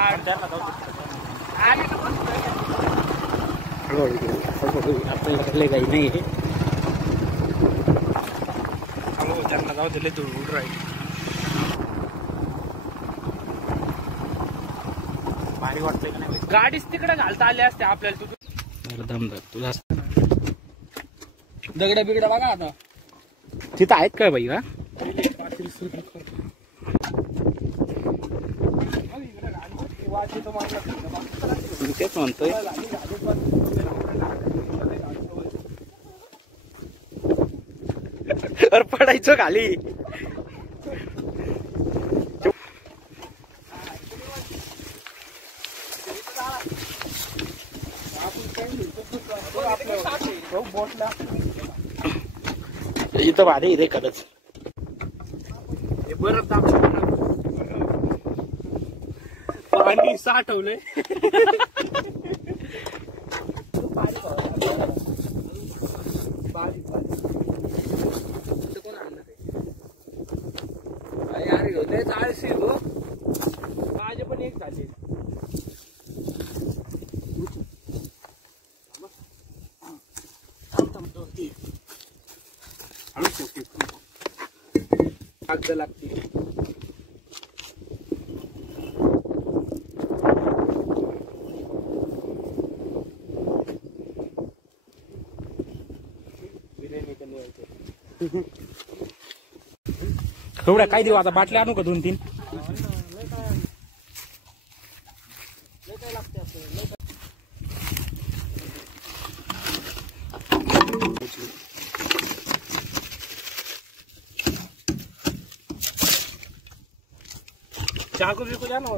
आपल्याला काही नाही त्यांना जाऊ दिले तू उड राहील भारी वाटतंय का नाही गाडीच तिकडे घालता आले असते आपल्याला तू दमदार तुला दगड बिगड बघा आता तिथं आहेत काय बाई का तेच म्हणतोय पडायचं खाली इथं भारी रे खरंच बरं पाणी साठवलंय यार होते चाळीस माझे पण एक झाले लागते लागते एवढ्या काय देऊ आता बाटल्या आणू का 2-3 चाकू बिकू द्या ना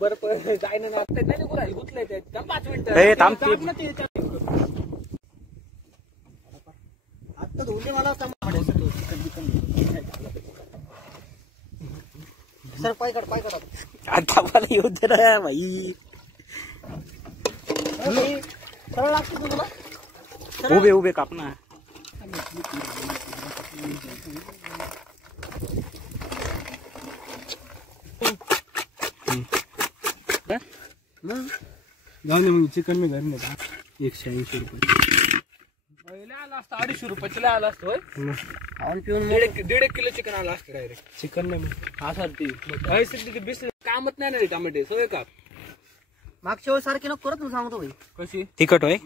बरं जाय ना नाही गुतलंय ते 5 मिनिटं आता धुंडे मला सर पाय काढ आता मला येऊ दे ना भाई सरळ लागते तुला उभे काप ना जाऊ दे मग चिकन मी घरी नाही 180 रुपये आला असतं 250 रुपयाला आला असतो खाऊन पिऊन 1.5 किलो चिकन आला असतं डायरेक्ट चिकन नाही असं ते बिस कामच नाही ना रे टमाटे सोय का मागच्या वेळेस सारखी नको करत सांगतो भाई कशी तिखट होय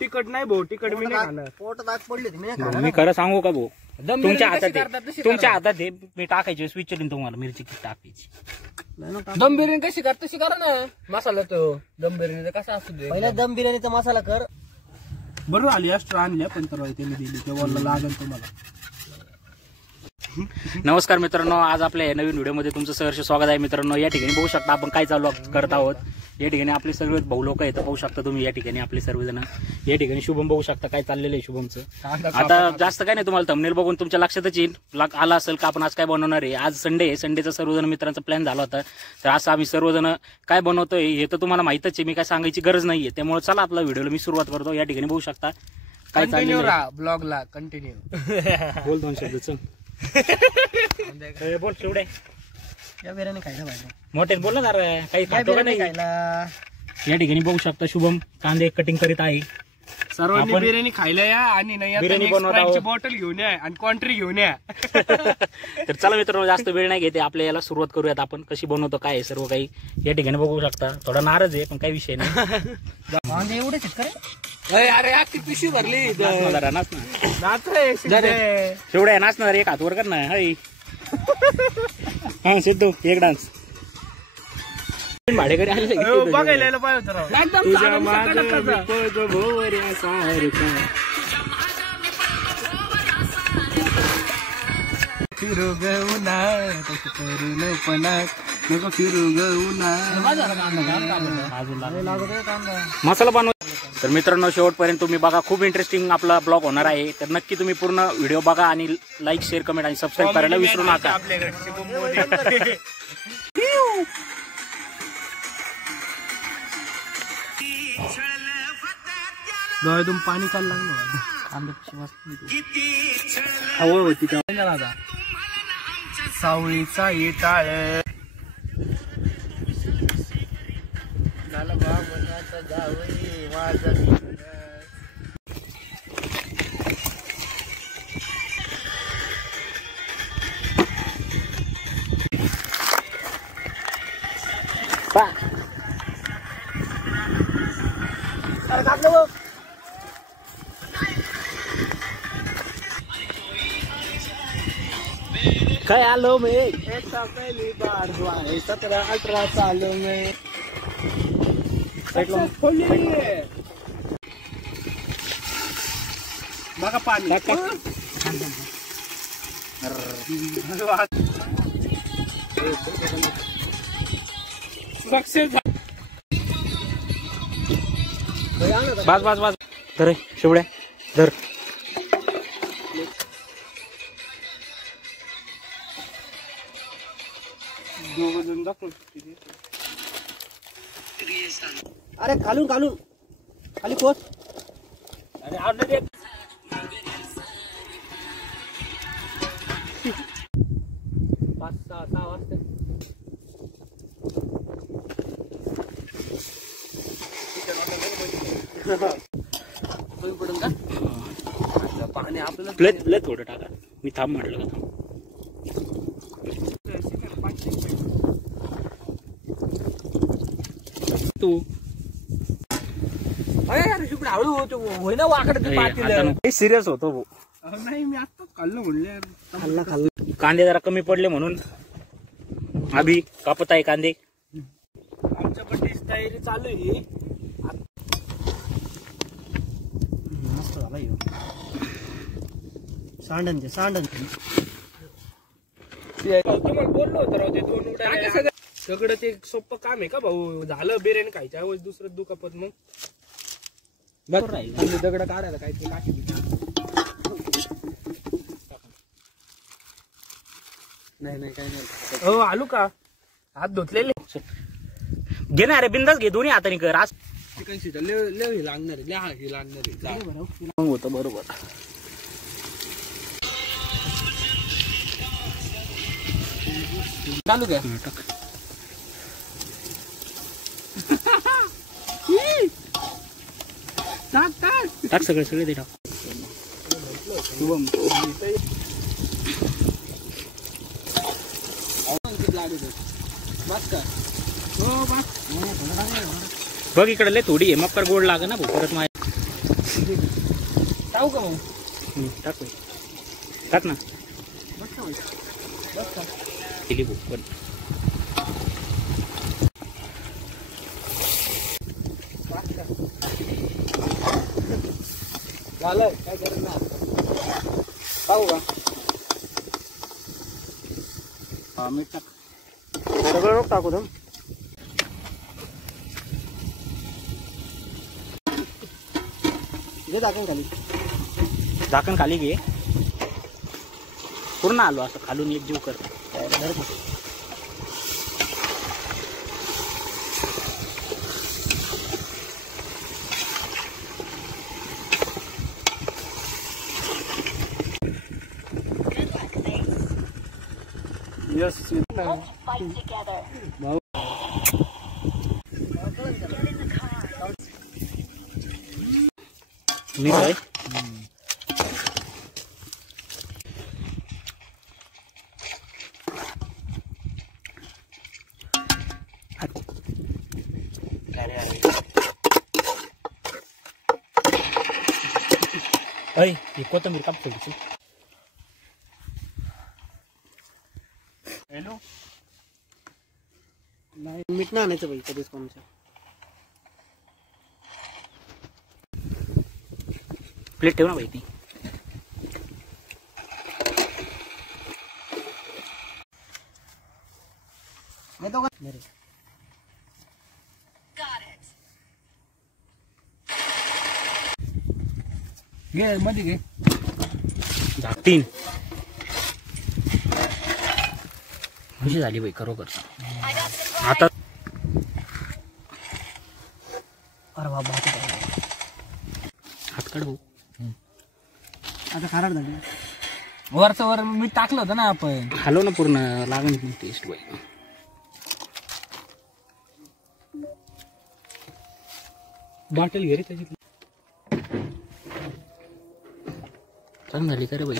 तिखट नाही भाऊ तिखट मी नाही खाणार पोटात आग पडली मी खरं सांगू का भाऊ तुमच्या हातात मी टाकायची विचारून तुम्हाला मिरची किती टाकायची दम बिर्याणी कशी कर तशी करा ना मसाला तो दम बिर्याणी कसा असतो पहिला दम बिर्याणीचा मसाला कर बरोबर आली एक्स्ट्रा आणल्या पण तर त्यांनी दिली तेव्हा लागेल तुम्हाला नमस्कार मित्रांनो आज आपल्या या नवीन व्हिडिओमध्ये तुमचं सहर्ष स्वागत आहे मित्रांनो या ठिकाणी बघू शकता आपण काय चालू करत आहोत या ठिकाणी आपले सर्व भाऊ लोक आहेत पाहू शकता तुम्ही या ठिकाणी आपले सर्वजण या ठिकाणी शुभम बघू शकता काय चाललेलं आहे शुभमचं आता जास्त काय नाही तुम्हाला थंबनेल बघून तुमच्या लक्षातच येईल आला असेल का आपण आज काय बनवणार आहे आज संडे आहे संडेचा सर्वजण मित्रांचा प्लॅन झाला होता तर असं आम्ही सर्वजण काय बनवतोय हे तर तुम्हाला माहितच आहे मी काय सांगायची गरज नाहीये त्यामुळे चला आपला व्हिडिओला मी सुरुवात करतो या ठिकाणी बघू शकता काय चाललेलं ब्लॉगला कंटिन्यू बोल 2 शब्द बोल केवढे या बिर्याणी खायला पाहिजे मोठे बोल ना जरा काही खातो का नाही खायला या ठिकाणी बघू शकता शुभम कांदे कटिंग करीत आहे सर्वांनी बिर्याणी खायला या आणि बिर्याणी बनवण्याची बॉटल घेऊन या आणि क्वांट्री घेऊन या तर चला मित्रांनो जास्त वेळ नाही घेते आपल्या याला सुरुवात करूयात आपण कशी बनवतो काय सर्व काही या ठिकाणी बघू शकता थोडा नाराज आहे पण काही विषय नाही एवढेच अरे अख्खी पिशवी भरली तेवढ्या नाचणार एक हातवर कर ना हा सिद्धू एक डान्स भाडेकरी आले बघायला फिरू गौना फिरू गौना मसाला बनव तर मित्रांनो शेवटपर्यंत तुम्ही बघा खूप इंटरेस्टिंग आपला ब्लॉग होणार आहे तर नक्की तुम्ही पूर्ण व्हिडिओ बघा आणि लाईक शेअर कमेंट आणि सबस्क्राईब करायला विसरू नका डोळ्यातून पाणी काढ लागलं हवं होती का सावळीचा येटाळ ख्यालों में ऐसा पहली बार हुआ है 17-18 सालों में। बघा पाणी सक्सेस। बस बस बस धर शिवड्या धर। अरे खालून खालून खाली पोच। अरे ऑर्डर दे। 5-6 वाजता पाणी आपल्याला प्ले थोडं टाका. मी थांब म्हटलं का तू यार शिपडे हळू होतो होय ना वाकडे सिरियस होतो भाऊ. नाही मी आता खाल्लं म्हणले खाल्ला खाल्ला. कांदे जरा कमी पडले म्हणून अभि कापत आहे कांदे. आमच्या पट्टीची तयारी चालू आहे. मस्त झाला ह्यो सांडण ते सांडण. तुम्हाला बोललो होतं राव ते 2 उड्या सगळं ते सोपं काम आहे का भाऊ. झालं बिर्याणी खायच्या वेळेस दुसरं दुखापत मग दगड काढायला काहीतरी लाठी नाही काय नाही. हो आलू का हात धुतलेले घे ना रे बिंदास घे दोन्ही हाताने कर. आज चिकन शिटा लेव हे लागणार आहे. हे लागणार आहे होतं बरोबर. चालू घ्या टाक सगळे ते टाक. बघ इकडे लय थोडी आहे मग कर गोड लाग ना भाऊ परत माय टाकू का मग टाक टाक ना केली भाऊ पण झालं काय करत ना पाहू का. हा मीठ टाक सगळं रोग टाकू तुम झाकण खाली. झाकण खाली घे. पूर्ण आलो असं खालून एक जीव कर. Yes, मीठ आहे. ही कोथिंबीर काप थोडीशी. हॅलो नाही मीठ ना आणायचं बाई कधीच कोणच्या. प्लेट ठेव ना बाई ती. घे मध्ये घे. 3 कशी झाली बाई खरोखर. आता अरे बाबा हात काढ भाऊ. आता खाराड झाली. वरचं वर मीठ टाकलं होतं ना आपण. हलव ना पूर्ण लागण टेस्ट बाई. बाटल घे रे त्याच्यातली. चांगली झाली का रे बाई?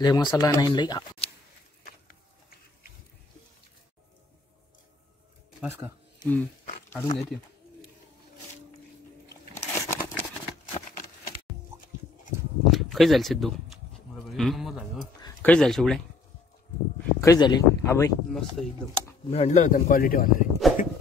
लय मसाला नाही लय. बस का काढून घ्यायचे. खै झाली सिद्धू? खै झाली शिवड्या? खै झाली आबाई? मस्त एकदम. मी म्हटलं होतं क्वालिटी होणार आहे.